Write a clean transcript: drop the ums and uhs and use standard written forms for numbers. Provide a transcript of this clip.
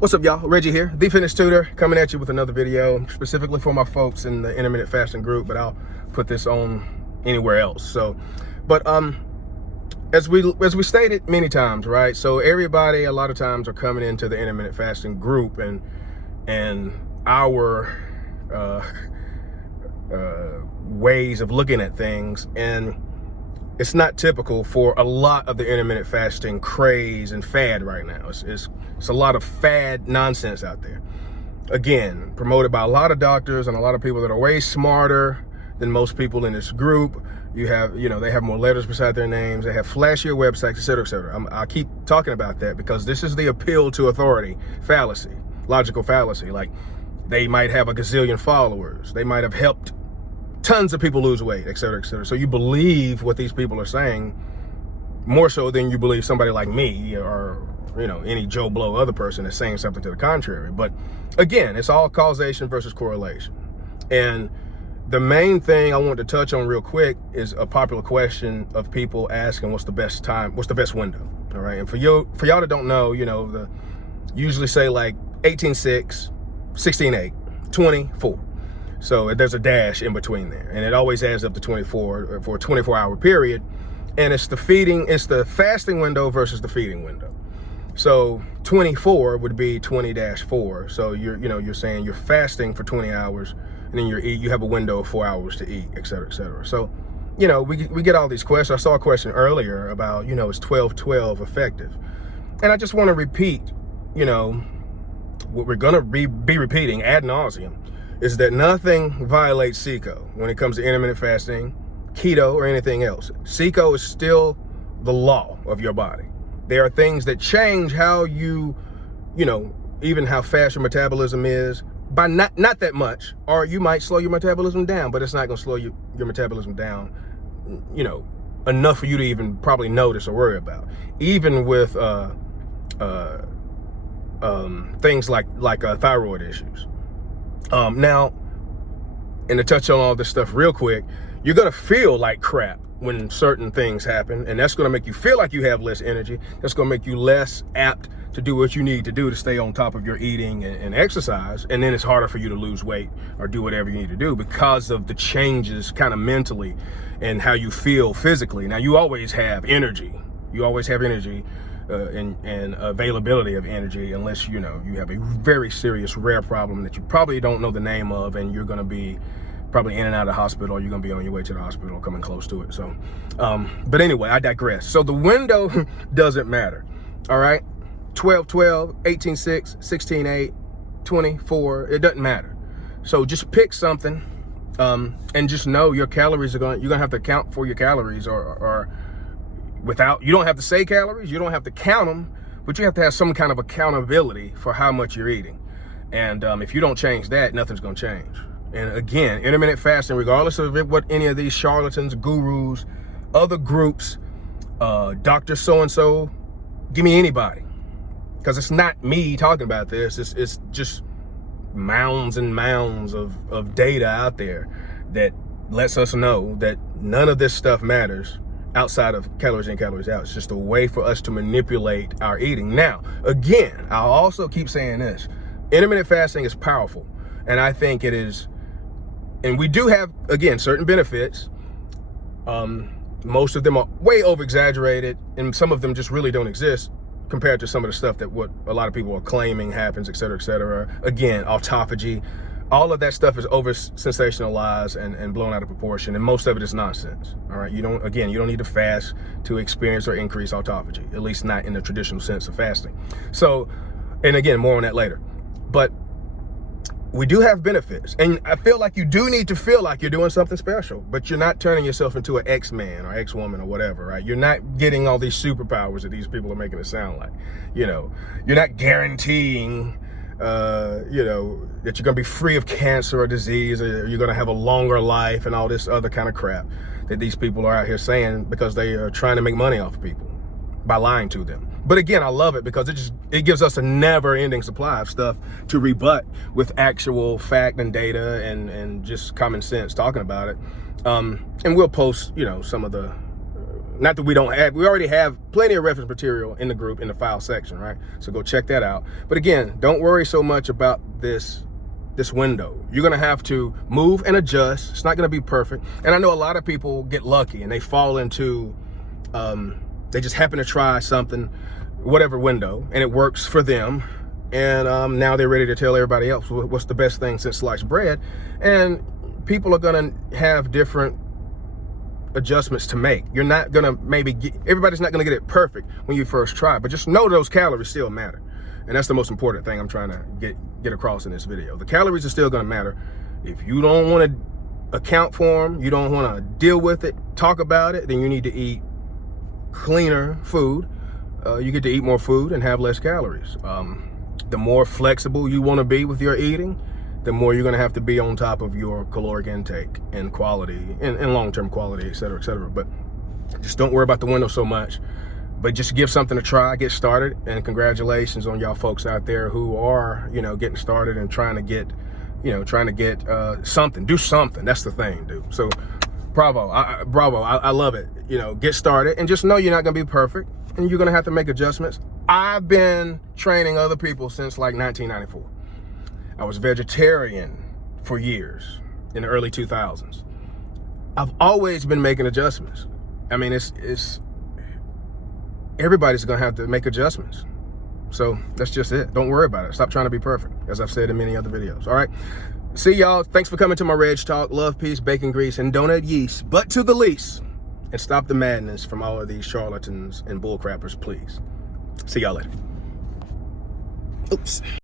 What's up, y'all? Reggie here, The Fitness Tutor, coming at you with another video specifically for my folks in the intermittent fasting group, but I'll put this on anywhere else. So, but as we stated many times, right? So everybody a lot of times are coming into the intermittent fasting group and our ways of looking at things, and it's not typical for a lot of the intermittent fasting craze and fad right now. It's a lot of fad nonsense out there. Again, promoted by a lot of doctors and a lot of people that are way smarter than most people in this group. You have, they have more letters beside their names. They have flashier websites, et cetera, et cetera. I keep talking about that because this is the appeal to authority fallacy, logical fallacy. Like, they might have a gazillion followers. They might have helped tons of people lose weight, et cetera, et cetera. So you believe what these people are saying more so than you believe somebody like me or, any Joe Blow other person is saying something to the contrary. But again, it's all causation versus correlation. And the main thing I want to touch on real quick is a popular question of people asking what's the best window, all right? And for y'all that don't know, usually say like 18-6, 16-8, 24. So there's a dash in between there, and it always adds up to 24 for a 24-hour period. And it's the fasting window versus the feeding window. So 24 would be 20-4. So you're saying you're fasting for 20 hours, and then you have a window of 4 hours to eat, et cetera, et cetera. So, we get all these questions. I saw a question earlier about, is 12-12 effective? And I just want to repeat, what we're gonna be repeating ad nauseum is that nothing violates CICO when it comes to intermittent fasting, keto, or anything else. CICO is still the law of your body. There are things that change how you, even how fast your metabolism is by not that much, or you might slow your metabolism down, but it's not gonna slow your metabolism down, enough for you to even probably notice or worry about. Even with things like thyroid issues. Now, and to touch on all this stuff real quick, you're gonna feel like crap when certain things happen, and that's gonna make you feel like you have less energy. That's gonna make you less apt to do what you need to do to stay on top of your eating and exercise, and then it's harder for you to lose weight or do whatever you need to do because of the changes kind of mentally and how you feel physically. Now, you always have energy. You always have energy. And availability of energy, unless you have a very serious rare problem that you probably don't know the name of, and you're going to be probably in and out of the hospital, or you're going to be on your way to the hospital, coming close to it. So but anyway, I digress. So the window doesn't matter. All right, 12-12, 18-6, 16-8, 24, it doesn't matter. So just pick something, and just know your calories you're gonna have to account for your calories, or you don't have to say calories, you don't have to count them, but you have to have some kind of accountability for how much you're eating. And if you don't change that, nothing's gonna change. And again, intermittent fasting, regardless of what any of these charlatans, gurus, other groups, Dr. So-and-so, give me anybody. Because it's not me talking about this, it's just mounds and mounds of data out there that lets us know that none of this stuff matters outside of calories in, calories out. It's just a way for us to manipulate our eating. Now, again, I'll also keep saying this. Intermittent fasting is powerful, and I think it is, and we do have, again, certain benefits. Most of them are way over-exaggerated, and some of them just really don't exist compared to some of the stuff that what a lot of people are claiming happens, et cetera, et cetera. Again, autophagy. All of that stuff is over sensationalized and blown out of proportion, and most of it is nonsense. All right, you don't need to fast to experience or increase autophagy, at least not in the traditional sense of fasting. So, and again, more on that later. But we do have benefits, and I feel like you do need to feel like you're doing something special, but you're not turning yourself into an X-Man or X-woman or whatever, right? You're not getting all these superpowers that these people are making it sound like. You're not guaranteeing that you're gonna be free of cancer or disease, or you're gonna have a longer life and all this other kind of crap that these people are out here saying because they are trying to make money off of people by lying to them. But again, I love it because it gives us a never-ending supply of stuff to rebut with actual fact and data and just common sense talking about it. And we'll post, some of the Not that we don't have, we already have plenty of reference material in the group in the file section, right? So go check that out. But again, don't worry so much about this window. You're gonna have to move and adjust. It's not gonna be perfect. And I know a lot of people get lucky and they fall into, they just happen to try something, whatever window, and it works for them. And now they're ready to tell everybody else what's the best thing since sliced bread. And people are gonna have different adjustments to make. You're not gonna everybody's not gonna get it perfect when you first try, but just know those calories still matter. And that's the most important thing I'm trying to get across in this video. The calories are still gonna matter. If you don't wanna account for them, you don't wanna deal with it, talk about it, then you need to eat cleaner food. You get to eat more food and have less calories. The more flexible you wanna be with your eating, the more you're gonna have to be on top of your caloric intake and quality and long-term quality, et cetera, et cetera. But just don't worry about the window so much, but just give something a try, get started. And congratulations on y'all folks out there who are, getting started and trying to get something, do something. That's the thing, dude. So bravo, I love it. Get started and just know you're not gonna be perfect and you're gonna have to make adjustments. I've been training other people since like 1994. I was vegetarian for years in the early 2000s. I've always been making adjustments. I mean, everybody's gonna have to make adjustments. So that's just it. Don't worry about it. Stop trying to be perfect, as I've said in many other videos. All right. See y'all. Thanks for coming to my Reg Talk. Love, peace, bacon grease, and don't add yeast, but to the least. And stop the madness from all of these charlatans and bullcrappers, please. See y'all later. Oops.